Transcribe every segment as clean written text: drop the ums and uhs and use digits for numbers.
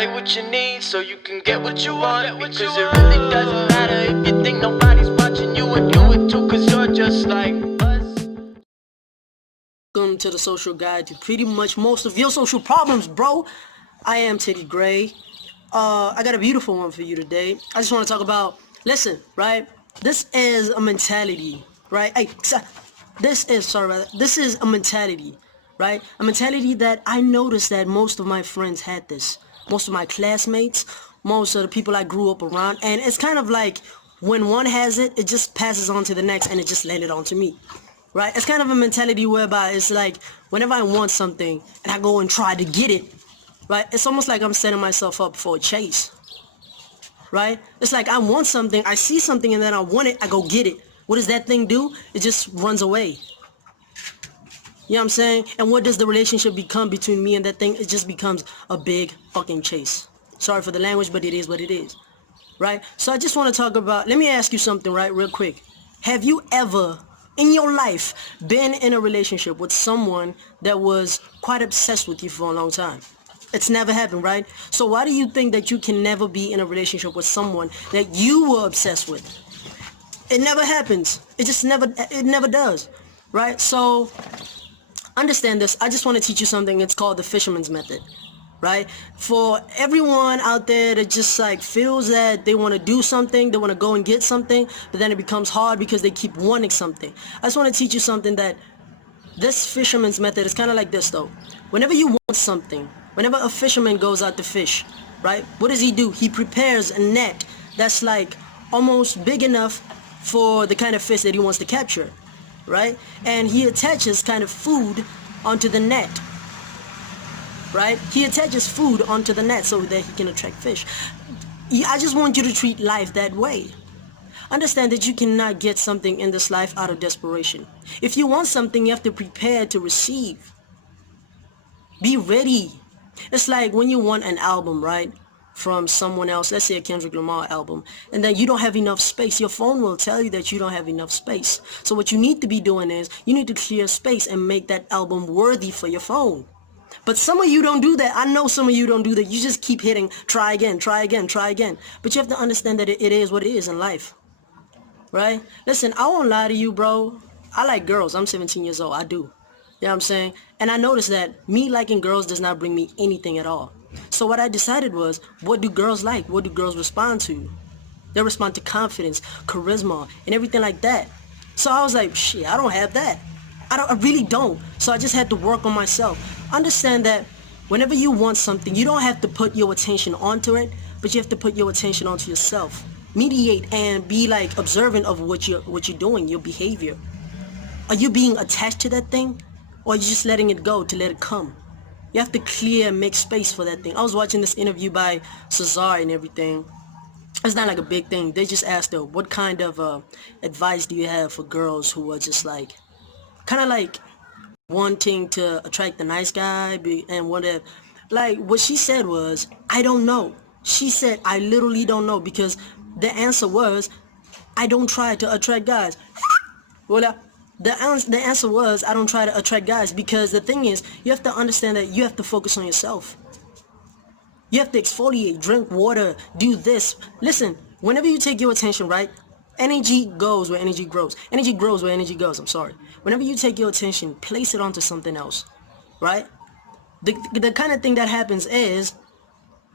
Say what you need so you can get what you want, because it really doesn't matter if you think nobody's watching you, and do it too, cause you're just like us. Welcome to the social guide to pretty much most of your social problems, bro. I am Teddy Gray. I got a beautiful one for you today. I just want to talk about, listen, right? This is a mentality, right? This is a mentality, right? A mentality that I noticed that most of my friends had this. Most of my classmates, most of the people I grew up around. And it's kind of like when one has it, it just passes on to the next and it just landed onto me. Right? It's kind of a mentality whereby it's like whenever I want something and I go and try to get it, right? It's almost like I'm setting myself up for a chase, right? It's like I want something, I see something and then I want it, I go get it. What does that thing do? It just runs away. You know what I'm saying? And what does the relationship become between me and that thing? It just becomes a big fucking chase. Sorry for the language, but it is what it is, right? So I just want to talk about, let me ask you something, right, real quick. Have you ever in your life been in a relationship with someone that was quite obsessed with you for a long time? It's never happened, right? So why do you think that you can never be in a relationship with someone that you were obsessed with? It never happens. It never does, right? So understand this. I just want to teach you something. It's called the fisherman's method, right? For everyone out there that just like feels that they want to do something, they want to go and get something, but then it becomes hard because they keep wanting something. I just want to teach you something, that this fisherman's method is kind of like this though. Whenever you want something, whenever a fisherman goes out to fish, right? What does he do? He prepares a net that's like almost big enough for the kind of fish that he wants to capture, right? And he attaches kind of food onto the net, right? He attaches food onto the net so that he can attract fish. I just want you to treat life that way. Understand that you cannot get something in this life out of desperation. If you want something, you have to prepare to receive. Be ready. It's like when you want an album, right? From someone else, let's say a Kendrick Lamar album, and then you don't have enough space. Your phone will tell you that you don't have enough space. So what you need to be doing is you need to clear space and make that album worthy for your phone. But some of you don't do that. I know some of you don't do that. You just keep hitting try again, try again, try again. But you have to understand that it is what it is in life, right? Listen, I won't lie to you, bro. I like girls. I'm 17 years old. I do. You know what I'm saying? And I noticed that me liking girls does not bring me anything at all. So what I decided was, what do girls like? What do girls respond to? They respond to confidence, charisma, and everything like that. So I was like, shit, I don't have that. I really don't. So I just had to work on myself. Understand that whenever you want something, you don't have to put your attention onto it, but you have to put your attention onto yourself. Mediate and be like observant of what you're doing, your behavior. Are you being attached to that thing, or are you just letting it go to let it come? You have to clear and make space for that thing. I was watching this interview by Cesar and everything. It's not like a big thing. They just asked her, what kind of advice do you have for girls who are just like, kind of like wanting to attract the nice guy and whatever. Like what she said was, I don't know. She said, I literally don't know, because the answer was, I don't try to attract guys. Well, the answer was, I don't try to attract guys, because the thing is, you have to understand that you have to focus on yourself. You have to exfoliate, drink water, do this. Listen, whenever you take your attention, right? Energy goes where energy grows. Energy grows where energy goes, I'm sorry. Whenever you take your attention, place it onto something else, right? The kind of thing that happens is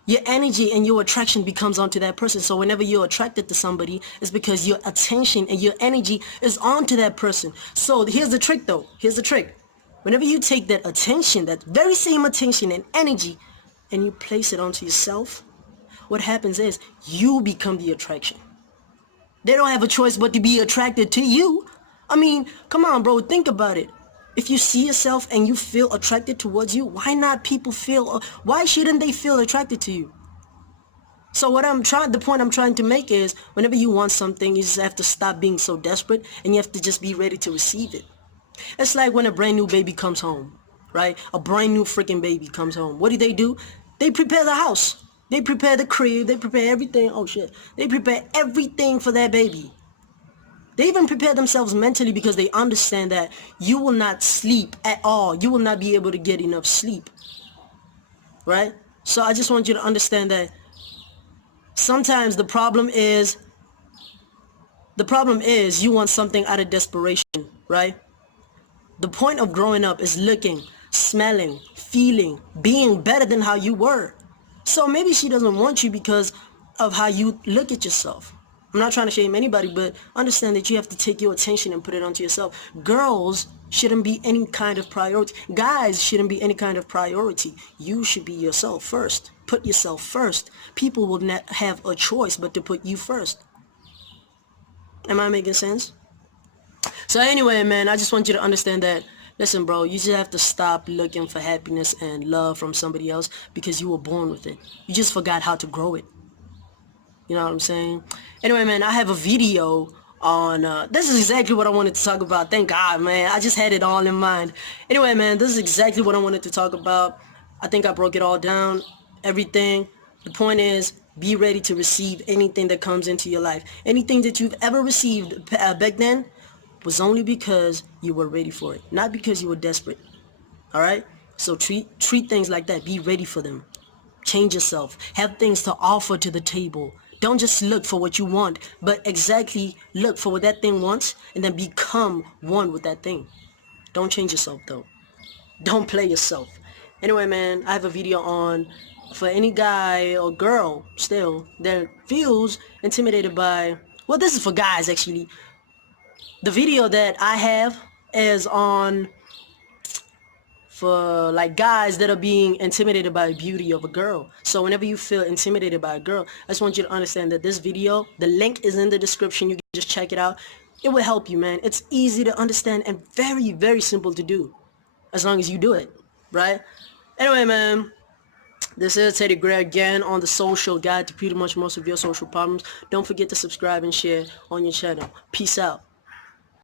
your energy and your attraction becomes onto that person. So whenever you're attracted to somebody, it's because your attention and your energy is onto that person. So here's the trick though. Here's the trick. Whenever you take that attention, that very same attention and energy, and you place it onto yourself, what happens is you become the attraction. They don't have a choice but to be attracted to you. I mean, come on, bro, think about it. If you see yourself and you feel attracted towards you, why shouldn't they feel attracted to you? So the point I'm trying to make is, whenever you want something, you just have to stop being so desperate, and you have to just be ready to receive it. It's like when a brand new baby comes home, right? A brand new freaking baby comes home. What do? They prepare the house. They prepare the crib. They prepare everything. Oh shit. They prepare everything for that baby. They even prepare themselves mentally, because they understand that you will not sleep at all. You will not be able to get enough sleep, right? So I just want you to understand that sometimes the problem is you want something out of desperation, right? The point of growing up is looking, smelling, feeling, being better than how you were. So maybe she doesn't want you because of how you look at yourself. I'm not trying to shame anybody, but understand that you have to take your attention and put it onto yourself. Girls shouldn't be any kind of priority. Guys shouldn't be any kind of priority. You should be yourself first. Put yourself first. People will not have a choice but to put you first. Am I making sense? So anyway, man, I just want you to understand that, listen, bro, you just have to stop looking for happiness and love from somebody else because you were born with it. You just forgot how to grow it. You know what I'm saying? Anyway, man, I have a video on, this is exactly what I wanted to talk about. Thank God, man. I just had it all in mind. Anyway, man, this is exactly what I wanted to talk about. I think I broke it all down, everything. The point is, be ready to receive anything that comes into your life. Anything that you've ever received back then was only because you were ready for it, not because you were desperate. All right? So treat things like that. Be ready for them. Change yourself. Have things to offer to the table. Don't just look for what you want, but exactly look for what that thing wants and then become one with that thing. Don't change yourself though. Don't play yourself. Anyway, man, I have a video on for any guy or girl still that feels intimidated by, well, this is for guys actually. The video that I have is on for like guys that are being intimidated by the beauty of a girl. So whenever you feel intimidated by a girl, I just want you to understand that this video, the link is in the description. You can just check it out. It will help you, man. It's easy to understand and very, very simple to do as long as you do it, right? Anyway, man, this is Teddy Gray again on the social guide to pretty much most of your social problems. Don't forget to subscribe and share on your channel. Peace out.